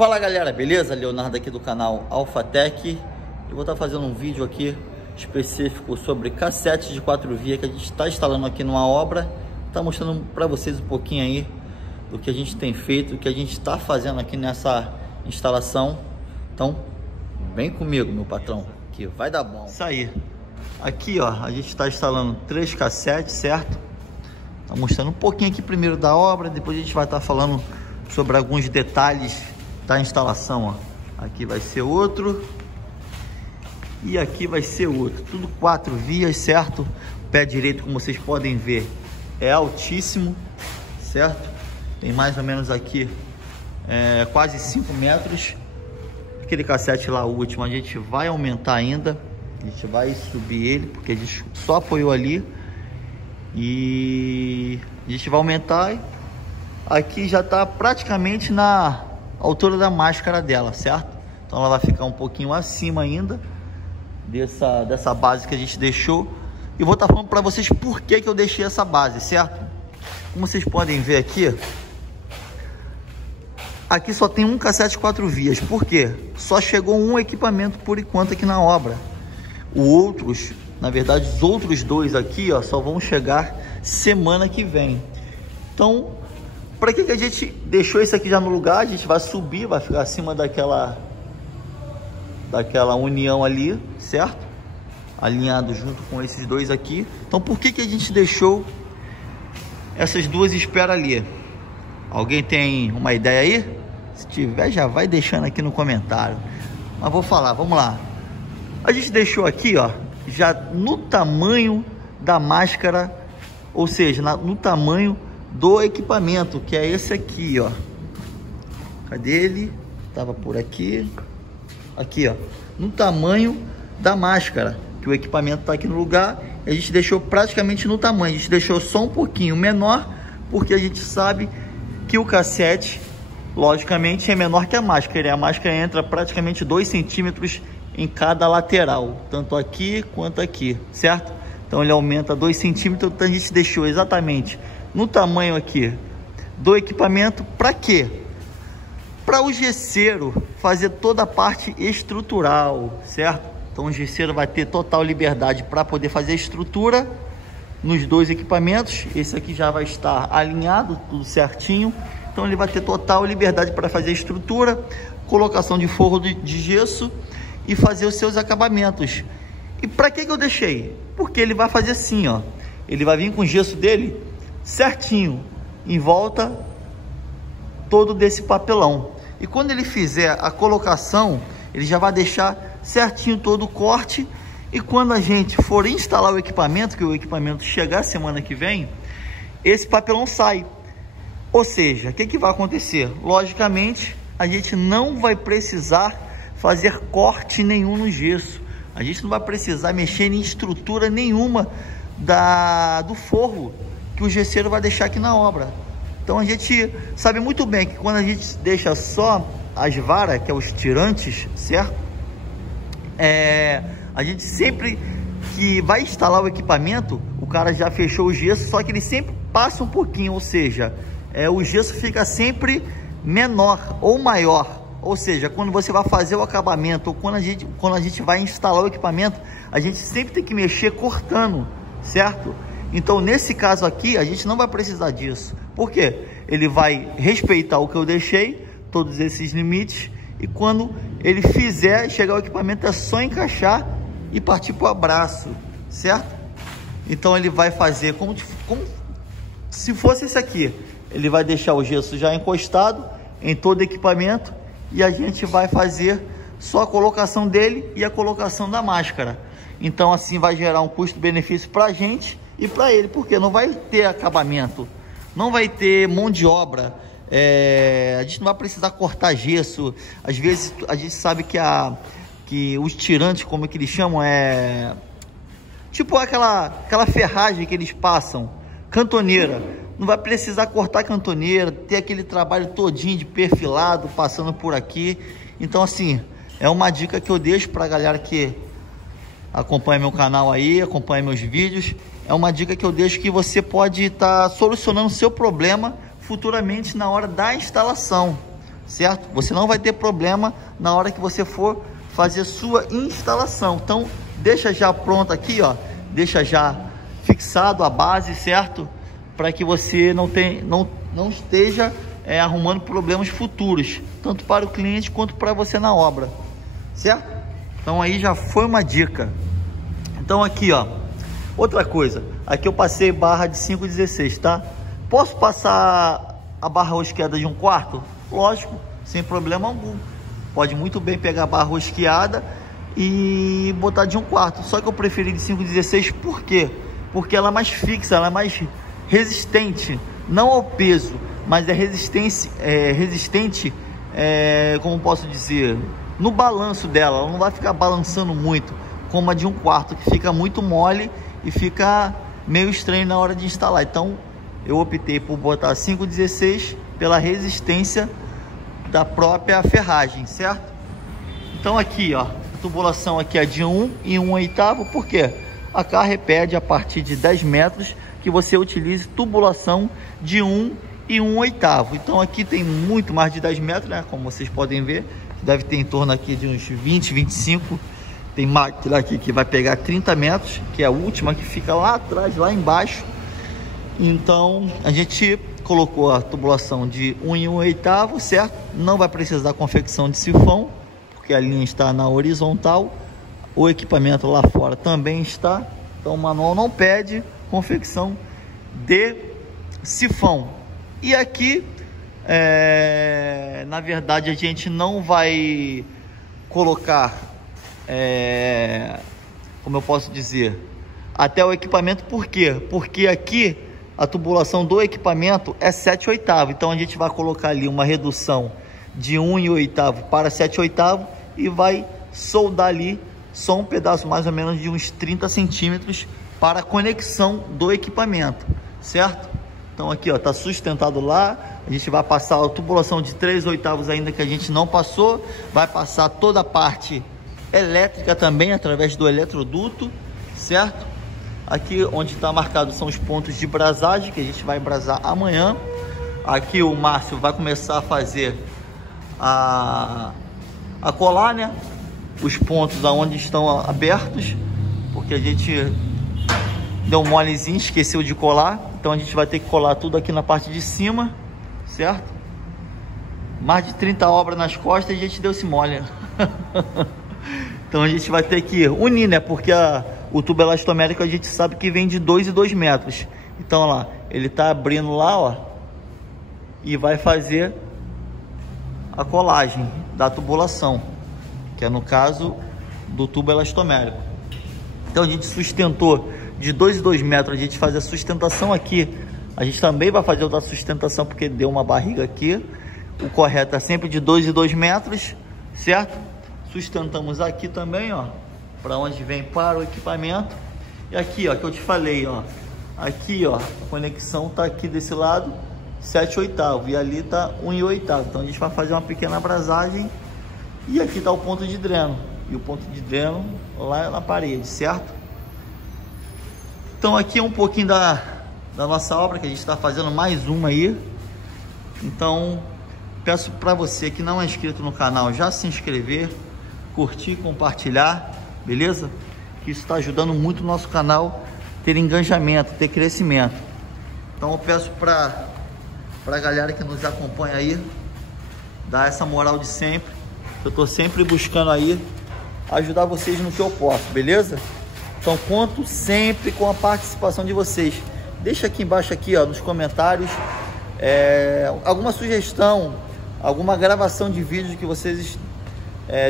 Fala galera, beleza? Leonardo aqui do canal Alphatec. Eu vou estar fazendo um vídeo aqui específico sobre cassete de 4 vias que a gente está instalando aqui numa obra. Tá mostrando para vocês um pouquinho aí do que a gente tem feito, o que a gente está fazendo aqui nessa instalação. Então, vem comigo, meu patrão, que vai dar bom. Isso aí. Aqui, ó, a gente está instalando 3 cassetes, certo? Tá mostrando um pouquinho aqui primeiro da obra, depois a gente vai estar falando sobre alguns detalhes da instalação, ó. Aqui vai ser outro e aqui vai ser outro, tudo 4 vias, certo? O pé direito, como vocês podem ver, é altíssimo, certo? Tem mais ou menos aqui quase 5 metros. Aquele cassete lá, o último, a gente vai aumentar ainda, a gente vai subir ele, porque a gente só apoiou ali e a gente vai aumentar. Aqui já está praticamente na altura da máscara dela, certo? Então ela vai ficar um pouquinho acima ainda dessa base que a gente deixou. E vou estar falando para vocês por que eu deixei essa base, certo? Como vocês podem ver aqui, aqui só tem um cassete 4 vias. Por quê? Só chegou um equipamento por enquanto aqui na obra. Na verdade, os outros 2 aqui, ó, só vão chegar semana que vem. Então, para que a gente deixou isso aqui já no lugar? A gente vai subir, vai ficar acima daquela união ali, certo? Alinhado junto com esses 2 aqui. Então, por que a gente deixou essas 2 esperas ali? Alguém tem uma ideia aí? Se tiver, já vai deixando aqui no comentário. Mas vou falar, vamos lá. A gente deixou aqui, ó, já no tamanho da máscara, ou seja, no tamanho do equipamento, que é esse aqui, ó. Cadê ele? Tava por aqui. Aqui, ó, no tamanho da máscara, que o equipamento tá aqui no lugar. A gente deixou praticamente no tamanho. A gente deixou só um pouquinho menor, porque a gente sabe que o cassete, logicamente, é menor que a máscara. E a máscara entra praticamente 2 centímetros em cada lateral, tanto aqui quanto aqui, certo? Então ele aumenta 2 centímetros. Então a gente deixou exatamente no tamanho aqui do equipamento. Para quê? Para o gesseiro fazer toda a parte estrutural, certo? Então o gesseiro vai ter total liberdade para poder fazer a estrutura nos 2 equipamentos. Esse aqui já vai estar alinhado, tudo certinho. Então ele vai ter total liberdade para fazer a estrutura, colocação de forro de gesso e fazer os seus acabamentos. E para que eu deixei? Porque ele vai fazer assim, ó. Ele vai vir com o gesso dele certinho em volta todo desse papelão. E quando ele fizer a colocação, ele já vai deixar certinho todo o corte. E quando a gente for instalar o equipamento, que o equipamento chegar semana que vem, esse papelão sai. Ou seja, o que vai acontecer? Logicamente, a gente não vai precisar fazer corte nenhum no gesso. A gente não vai precisar mexer em estrutura nenhuma do forro que o gesseiro vai deixar aqui na obra. Então a gente sabe muito bem que quando a gente deixa só as varas, que é os tirantes, certo? A gente sempre que vai instalar o equipamento, o cara já fechou o gesso, só que ele sempre passa um pouquinho, ou seja, o gesso fica sempre menor ou maior. Ou seja, quando você vai fazer o acabamento, ou quando a gente vai instalar o equipamento, a gente sempre tem que mexer cortando, certo? Então, nesse caso aqui, a gente não vai precisar disso. Por quê? Ele vai respeitar o que eu deixei, todos esses limites, e quando ele fizer chegar o equipamento, é só encaixar e partir para o abraço, certo? Então, ele vai fazer como se fosse esse aqui. Ele vai deixar o gesso já encostado em todo o equipamento e a gente vai fazer só a colocação dele e a colocação da máscara. Então, assim vai gerar um custo-benefício para a gente e para ele, porque não vai ter acabamento, não vai ter mão de obra, a gente não vai precisar cortar gesso. Às vezes a gente sabe que os tirantes, como é que eles chamam, tipo aquela ferragem que eles passam, cantoneira. Não vai precisar cortar cantoneira, ter aquele trabalho todinho de perfilado passando por aqui. Então, assim, é uma dica que eu deixo para a galera que acompanha meu canal aí, acompanha meus vídeos. É uma dica que eu deixo que você pode estar solucionando o seu problema futuramente na hora da instalação, certo? Você não vai ter problema na hora que você for fazer sua instalação. Então deixa já pronto aqui, ó, deixa já fixado a base, certo? Para que você não esteja arrumando problemas futuros, tanto para o cliente quanto para você na obra, certo? Então aí já foi uma dica. Então aqui, ó, outra coisa, aqui eu passei barra de 5,16, tá? Posso passar a barra rosqueada de 1/4? Lógico, sem problema algum. Pode muito bem pegar a barra rosqueada e botar de 1/4. Só que eu preferi de 5,16, por quê? Porque ela é mais fixa, ela é mais resistente, não ao peso, mas é resistente, como posso dizer, no balanço dela. Ela não vai ficar balançando muito, como a de 1/4, que fica muito mole e fica meio estranho na hora de instalar. Então eu optei por botar 5,16 pela resistência da própria ferragem, certo? Então aqui, ó, a tubulação aqui é de 1 e 1/8, por quê? A CARRE pede a partir de 10 metros que você utilize tubulação de 1 e 1/8. Então aqui tem muito mais de 10 metros, né? Como vocês podem ver, deve ter em torno aqui de uns 20, 25. Tem máquina aqui que vai pegar 30 metros, que é a última que fica lá atrás, lá embaixo. Então a gente colocou a tubulação de 1 e 1/8, certo? Não vai precisar confecção de sifão, porque a linha está na horizontal. O equipamento lá fora também está. Então o manual não pede confecção de sifão. E aqui, na verdade, a gente não vai colocar, como eu posso dizer, até o equipamento. Por quê? Porque aqui a tubulação do equipamento é 7/8. Então a gente vai colocar ali uma redução de 1/8 para 7/8 e vai soldar ali só um pedaço mais ou menos de uns 30 centímetros para a conexão do equipamento, certo? Então aqui, ó, tá sustentado lá. A gente vai passar a tubulação de 3/8 ainda, que a gente não passou. Vai passar toda a parte elétrica também através do eletroduto, certo? Aqui onde está marcado são os pontos de brasagem, que a gente vai brasar amanhã. Aqui o Márcio vai começar a fazer a colar, né, os pontos aonde estão abertos, porque a gente deu um molezinho, esqueceu de colar. Então a gente vai ter que colar tudo aqui na parte de cima, certo? Mais de 30 obras nas costas e a gente deu esse mole. Então a gente vai ter que unir, né? Porque o tubo elastomérico a gente sabe que vem de 2 e 2 metros. Então lá, ele tá abrindo lá, ó, e vai fazer a colagem da tubulação, que é no caso do tubo elastomérico. Então a gente sustentou de 2 e 2 metros, a gente faz a sustentação aqui. A gente também vai fazer outra sustentação porque deu uma barriga aqui. O correto é sempre de 2 e 2 metros, certo? Sustentamos aqui também, ó, para onde vem para o equipamento. E aqui, ó, que eu te falei, ó, aqui, ó, a conexão tá aqui desse lado 7/8 e ali tá 1/8. Então a gente vai fazer uma pequena brasagem e aqui tá o ponto de dreno, e o ponto de dreno lá na parede, certo? Então aqui é um pouquinho da nossa obra, que a gente está fazendo mais uma aí. Então peço para você que não é inscrito no canal já se inscrever, curtir, compartilhar, beleza? Que isso está ajudando muito o nosso canal ter engajamento, ter crescimento. Então eu peço para a galera que nos acompanha aí dar essa moral de sempre. Eu estou sempre buscando aí ajudar vocês no que eu posso, beleza? Então conto sempre com a participação de vocês. Deixa aqui embaixo aqui, ó, nos comentários alguma sugestão, alguma gravação de vídeo que vocês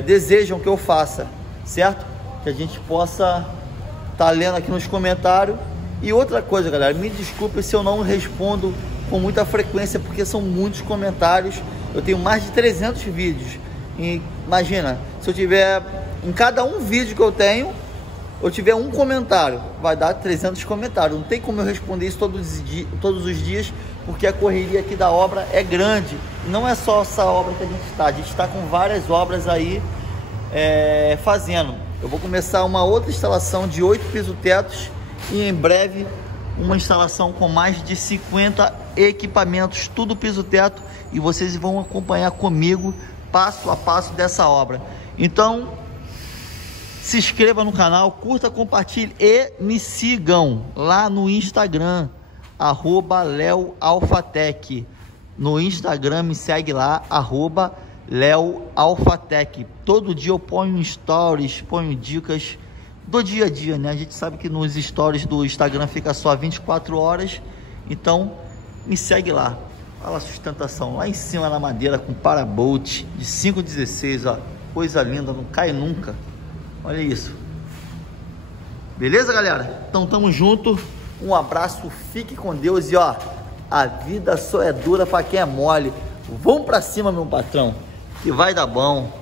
desejam que eu faça, certo? Que a gente possa estar lendo aqui nos comentários. E outra coisa, galera, me desculpe se eu não respondo com muita frequência, porque são muitos comentários. Eu tenho mais de 300 vídeos. E imagina, se eu tiver em cada um vídeo que eu tenho, eu tiver um comentário, vai dar 300 comentários. Não tem como eu responder isso todos os dias, porque a correria aqui da obra é grande. Não é só essa obra que a gente está com várias obras aí fazendo. Eu vou começar uma outra instalação de 8 piso-tetos e em breve uma instalação com mais de 50 equipamentos, tudo piso-teto, e vocês vão acompanhar comigo passo a passo dessa obra. Então, se inscreva no canal, curta, compartilhe e me sigam lá no Instagram, @leoalfatec. No Instagram me segue lá, @leoalfatec. Todo dia eu ponho stories, ponho dicas do dia a dia, né? A gente sabe que nos stories do Instagram fica só 24 horas, então me segue lá. Olha a sustentação lá em cima na madeira com parabolt de 5,16, ó, coisa linda, não cai nunca. Olha isso. Beleza, galera? Então tamo junto. Um abraço, fique com Deus e ó, a vida só é dura para quem é mole. Vamos para cima, meu patrão, que vai dar bom.